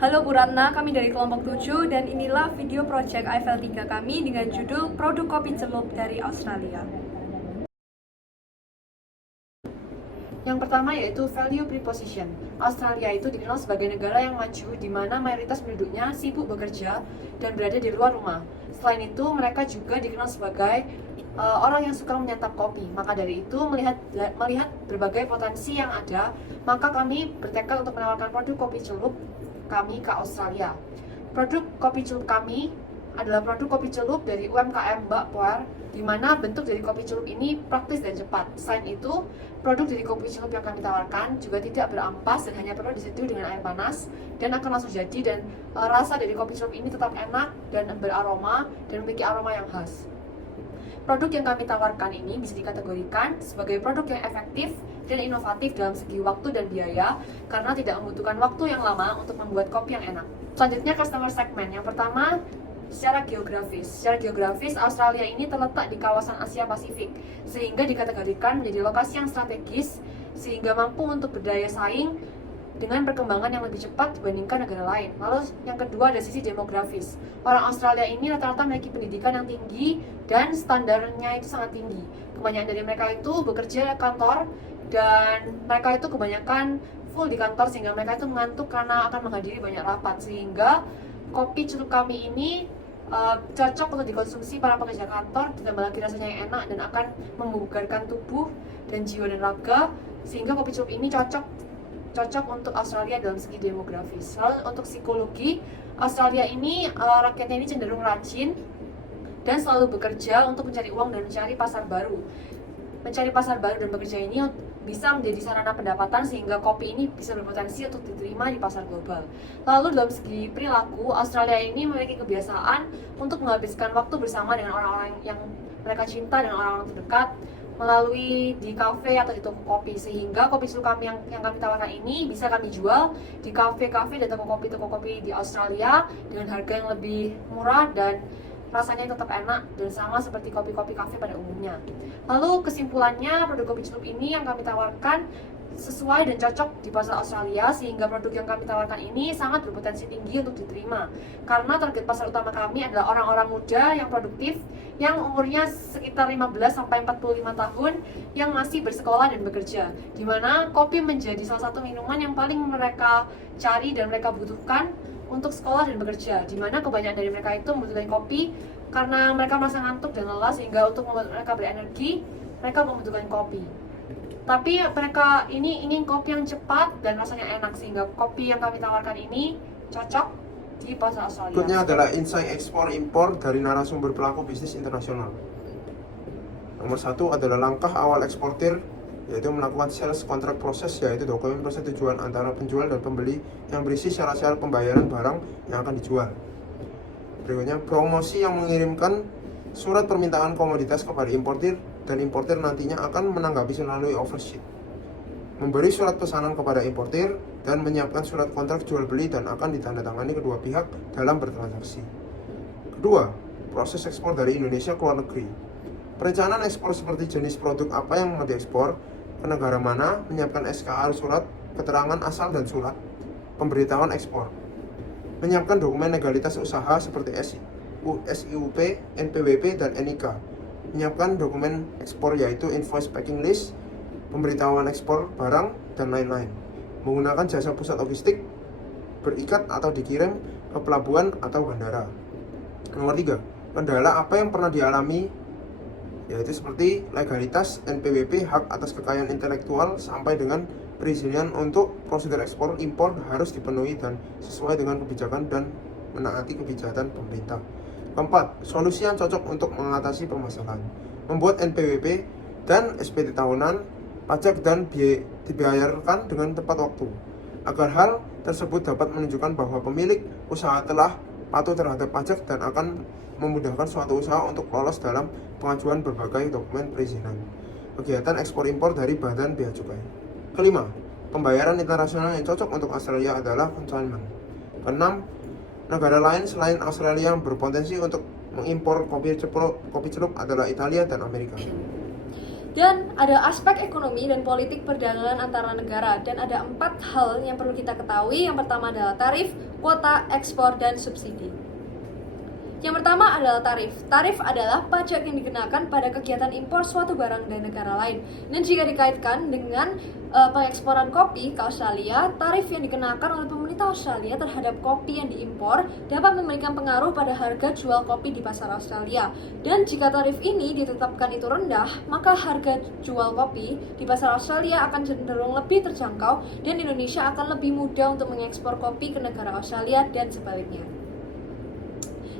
Halo Bu Ratna, kami dari kelompok 7 dan inilah video project Eiffel 3 kami dengan judul Produk Kopi Celup dari Australia. Yang pertama yaitu value preposition. Australia itu dikenal sebagai negara yang maju di mana mayoritas penduduknya sibuk bekerja dan berada di luar rumah. Selain itu, mereka juga dikenal sebagai orang yang suka menyantap kopi. Maka dari itu, melihat berbagai potensi yang ada, maka kami bertekad untuk menawarkan produk kopi celup kami ke Australia. Produk kopi celup kami adalah produk kopi celup dari UMKM Mbak Puer, di mana bentuk dari kopi celup ini praktis dan cepat. Selain itu, produk dari kopi celup yang kami tawarkan juga tidak berampas dan hanya perlu diseduh dengan air panas dan akan langsung jadi, dan rasa dari kopi celup ini tetap enak dan beraroma dan memiliki aroma yang khas. Produk yang kami tawarkan ini bisa dikategorikan sebagai produk yang efektif dan inovatif dalam segi waktu dan biaya karena tidak membutuhkan waktu yang lama untuk membuat kopi yang enak. Selanjutnya, customer segment. Yang pertama, secara geografis. Secara geografis, Australia ini terletak di kawasan Asia Pasifik sehingga dikategorikan menjadi lokasi yang strategis sehingga mampu untuk berdaya saing dengan perkembangan yang lebih cepat dibandingkan negara lain. Lalu yang kedua ada sisi demografis. Orang Australia ini rata-rata memiliki pendidikan yang tinggi dan standarnya itu sangat tinggi. Kebanyakan dari mereka itu bekerja kantor dan mereka itu kebanyakan full di kantor sehingga mereka itu mengantuk karena akan menghadiri banyak rapat. Sehingga kopi celup kami ini cocok untuk dikonsumsi para pekerja kantor, ditambah lagi rasanya yang enak dan akan membugarkan tubuh dan jiwa dan raga, sehingga kopi celup ini cocok untuk Australia dalam segi demografis. Lalu untuk psikologi, Australia ini rakyatnya ini cenderung rajin dan selalu bekerja untuk mencari uang dan mencari pasar baru. Mencari pasar baru dan bekerja ini bisa menjadi sarana pendapatan sehingga kopi ini bisa berpotensi untuk diterima di pasar global. Lalu dalam segi perilaku, Australia ini memiliki kebiasaan untuk menghabiskan waktu bersama dengan orang-orang yang mereka cinta dan orang-orang terdekat melalui di kafe atau di toko kopi, sehingga kopi celup kami yang kami tawarkan ini bisa kami jual di kafe-kafe dan toko kopi di Australia dengan harga yang lebih murah dan rasanya tetap enak dan sama seperti kopi-kopi kafe pada umumnya. Lalu kesimpulannya, produk kopi celup ini yang kami tawarkan sesuai dan cocok di pasar Australia sehingga produk yang kami tawarkan ini sangat berpotensi tinggi untuk diterima karena target pasar utama kami adalah orang-orang muda yang produktif yang umurnya sekitar 15-45 tahun yang masih bersekolah dan bekerja, di mana kopi menjadi salah satu minuman yang paling mereka cari dan mereka butuhkan untuk sekolah dan bekerja, di mana kebanyakan dari mereka itu membutuhkan kopi karena mereka merasa ngantuk dan lelah sehingga untuk membuat mereka berenergi mereka membutuhkan kopi. Tapi mereka ini ingin kopi yang cepat dan rasanya enak sehingga kopi yang kami tawarkan ini cocok di pasar Australia. Berikutnya adalah insight ekspor impor dari narasumber pelaku bisnis internasional. Nomor 1 adalah langkah awal eksportir, yaitu melakukan sales contract process, yaitu dokumen persetujuan antara penjual dan pembeli yang berisi syarat-syarat pembayaran barang yang akan dijual. Berikutnya, promosi yang mengirimkan surat permintaan komoditas kepada importir dan importir nantinya akan menanggapi melalui oversheet. Memberi surat pesanan kepada importir dan menyiapkan surat kontrak jual beli dan akan ditandatangani kedua pihak dalam bertransaksi. Kedua, proses ekspor dari Indonesia ke luar negeri. Perencanaan ekspor seperti jenis produk apa yang mau diekspor, ke negara mana, menyiapkan SKR surat keterangan asal dan surat pemberitahuan ekspor. Menyiapkan dokumen legalitas usaha seperti SIUP, NPWP, dan NIK. Menyiapkan dokumen ekspor yaitu invoice packing list, pemberitahuan ekspor barang, dan lain-lain. Menggunakan jasa pusat logistik, berikat atau dikirim ke pelabuhan atau bandara. Nomor 3, kendala apa yang pernah dialami, yaitu seperti legalitas NPWP, hak atas kekayaan intelektual, sampai dengan perizinan untuk prosedur ekspor impor harus dipenuhi dan sesuai dengan kebijakan dan menaati kebijakan pemerintah. Keempat, solusi yang cocok untuk mengatasi permasalahan. Membuat NPWP dan SPT tahunan, pajak dan dibayarkan dengan tepat waktu, agar hal tersebut dapat menunjukkan bahwa pemilik usaha telah patuh terhadap pajak dan akan memudahkan suatu usaha untuk lolos dalam pengajuan berbagai dokumen perizinan. Kegiatan ekspor impor dari Badan Bea Cukai. Kelima, pembayaran internasional yang cocok untuk Australia adalah consignment. Keenam, negara lain selain Australia yang berpotensi untuk mengimpor kopi celup adalah Italia dan Amerika. Dan ada aspek ekonomi dan politik perdagangan antara negara. Dan ada 4 hal yang perlu kita ketahui. Yang pertama adalah tarif, kuota, ekspor, dan subsidi. Yang pertama adalah tarif. Tarif adalah pajak yang dikenakan pada kegiatan impor suatu barang dari negara lain. Dan jika dikaitkan dengan pengeksporan kopi ke Australia, tarif yang dikenakan oleh pemerintah Australia terhadap kopi yang diimpor dapat memberikan pengaruh pada harga jual kopi di pasar Australia. Dan jika tarif ini ditetapkan itu rendah, maka harga jual kopi di pasar Australia akan cenderung lebih terjangkau dan Indonesia akan lebih mudah untuk mengekspor kopi ke negara Australia dan sebaliknya.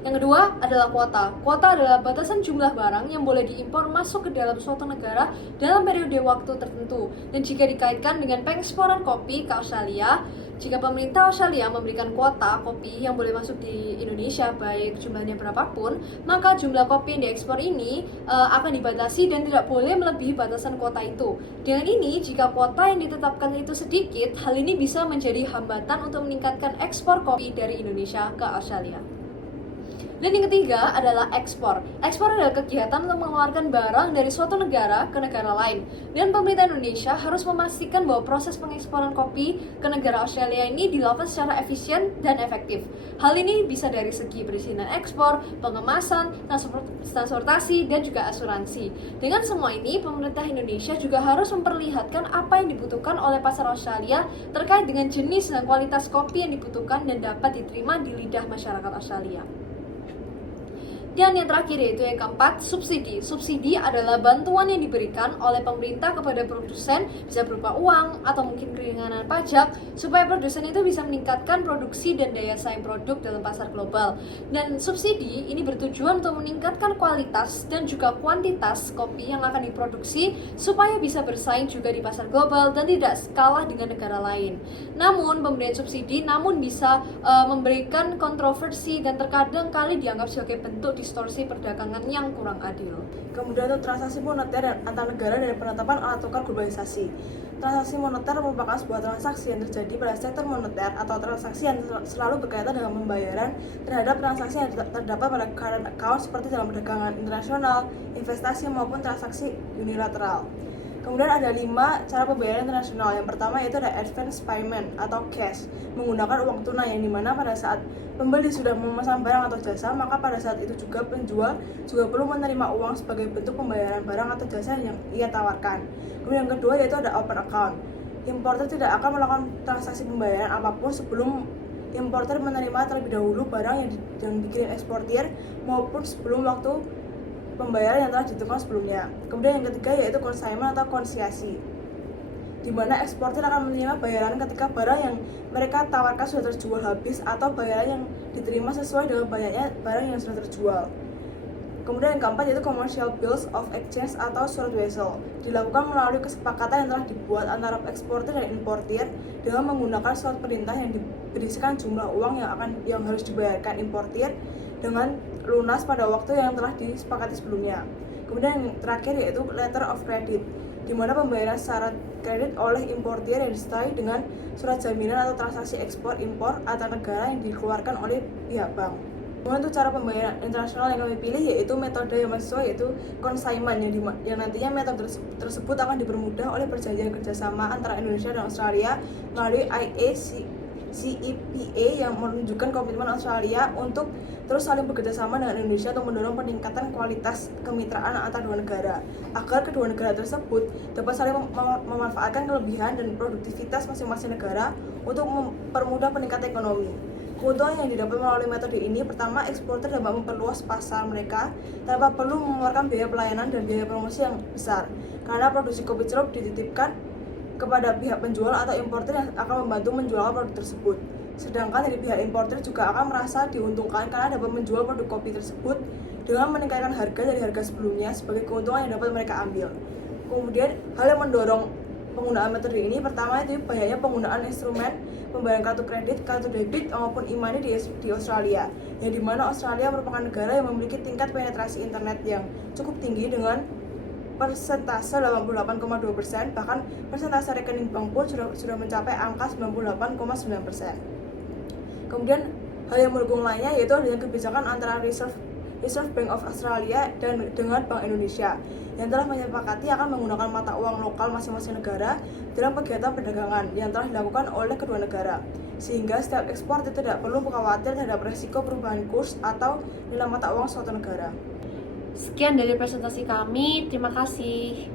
Yang kedua adalah kuota. Kuota adalah batasan jumlah barang yang boleh diimpor masuk ke dalam suatu negara dalam periode waktu tertentu. Dan jika dikaitkan dengan pengeksporan kopi ke Australia, jika pemerintah Australia memberikan kuota kopi yang boleh masuk di Indonesia baik jumlahnya berapapun, maka jumlah kopi yang diekspor ini akan dibatasi dan tidak boleh melebihi batasan kuota itu. Dengan ini, jika kuota yang ditetapkan itu sedikit, hal ini bisa menjadi hambatan untuk meningkatkan ekspor kopi dari Indonesia ke Australia. Dan yang ketiga adalah ekspor. Ekspor adalah kegiatan untuk mengeluarkan barang dari suatu negara ke negara lain. Dan pemerintah Indonesia harus memastikan bahwa proses pengeksporan kopi ke negara Australia ini dilakukan secara efisien dan efektif. Hal ini bisa dari segi perizinan ekspor, pengemasan, transportasi, dan juga asuransi. Dengan semua ini, pemerintah Indonesia juga harus memperlihatkan apa yang dibutuhkan oleh pasar Australia terkait dengan jenis dan kualitas kopi yang dibutuhkan dan dapat diterima di lidah masyarakat Australia. Dan yang terakhir yaitu yang keempat, subsidi. Subsidi adalah bantuan yang diberikan oleh pemerintah kepada produsen, bisa berupa uang atau mungkin keringanan pajak, supaya produsen itu bisa meningkatkan produksi dan daya saing produk dalam pasar global. Dan subsidi ini bertujuan untuk meningkatkan kualitas dan juga kuantitas kopi yang akan diproduksi supaya bisa bersaing juga di pasar global dan tidak kalah dengan negara lain. Namun pemberian subsidi bisa memberikan kontroversi dan terkadang kali dianggap sebagai bentuk distorsi perdagangan yang kurang adil. Kemudian untuk transaksi moneter antar negara dan penetapan alat tukar globalisasi. Transaksi moneter merupakan sebuah transaksi yang terjadi pada sektor moneter atau transaksi yang selalu berkaitan dengan pembayaran terhadap transaksi yang terdapat pada current account seperti dalam perdagangan internasional, investasi maupun transaksi unilateral. Kemudian ada 5 cara pembayaran internasional. Yang pertama yaitu ada advance payment atau cash, menggunakan uang tunai yang dimana pada saat pembeli sudah memesan barang atau jasa, maka pada saat itu juga penjual juga perlu menerima uang sebagai bentuk pembayaran barang atau jasa yang ia tawarkan. Kemudian yang kedua yaitu ada open account. Importer tidak akan melakukan transaksi pembayaran apapun sebelum importer menerima terlebih dahulu barang yang dikirim eksportir maupun sebelum waktu pembayaran yang telah ditentukan sebelumnya. Kemudian yang ketiga yaitu consignment atau konsiasi, di mana eksportir akan menerima bayaran ketika barang yang mereka tawarkan sudah terjual habis atau bayaran yang diterima sesuai dengan banyaknya barang yang sudah terjual. Kemudian yang keempat yaitu commercial bills of exchange atau surat wesel, dilakukan melalui kesepakatan yang telah dibuat antara eksportir dan importir dengan menggunakan surat perintah yang berisikan jumlah uang yang harus dibayarkan importir dengan lunas pada waktu yang telah disepakati sebelumnya. Kemudian yang terakhir yaitu letter of credit, di mana pembayaran syarat kredit oleh importir yang disertai dengan surat jaminan atau transaksi ekspor impor antar negara yang dikeluarkan oleh pihak bank. Kemudian untuk cara pembayaran internasional yang kami pilih yaitu metode yang sesuai yaitu consignment yang nantinya metode tersebut akan dipermudah oleh perjanjian kerjasama antara Indonesia dan Australia melalui IACEPA yang menunjukkan komitmen Australia untuk terus saling bekerjasama dengan Indonesia untuk mendorong peningkatan kualitas kemitraan antar dua negara agar kedua negara tersebut dapat saling memanfaatkan kelebihan dan produktivitas masing-masing negara untuk mempermudah peningkatan ekonomi. Keuntungan yang didapat melalui metode ini, pertama, eksportir dapat memperluas pasar mereka tanpa perlu mengeluarkan biaya pelayanan dan biaya promosi yang besar, karena produksi kopi celup dititipkan kepada pihak penjual atau importir yang akan membantu menjual produk tersebut. Sedangkan dari pihak importir juga akan merasa diuntungkan karena dapat menjual produk kopi tersebut dengan meningkatkan harga dari harga sebelumnya sebagai keuntungan yang dapat mereka ambil. Kemudian, hal yang mendorong penggunaan metode ini, pertama itu banyaknya penggunaan instrumen pembayaran kartu kredit, kartu debit maupun e-money di Australia, yang dimana Australia merupakan negara yang memiliki tingkat penetrasi internet yang cukup tinggi dengan persentase 88,2%, bahkan persentase rekening bank pun sudah mencapai angka 98,9%. Kemudian hal yang mendukung lainnya yaitu adanya kebijakan antara Reserve Bank of Australia dan dengan Bank Indonesia, yang telah menyepakati akan menggunakan mata uang lokal masing-masing negara dalam kegiatan perdagangan yang telah dilakukan oleh kedua negara. Sehingga setiap eksportir tidak perlu khawatir terhadap resiko perubahan kurs atau nilai mata uang suatu negara. Sekian dari presentasi kami, terima kasih.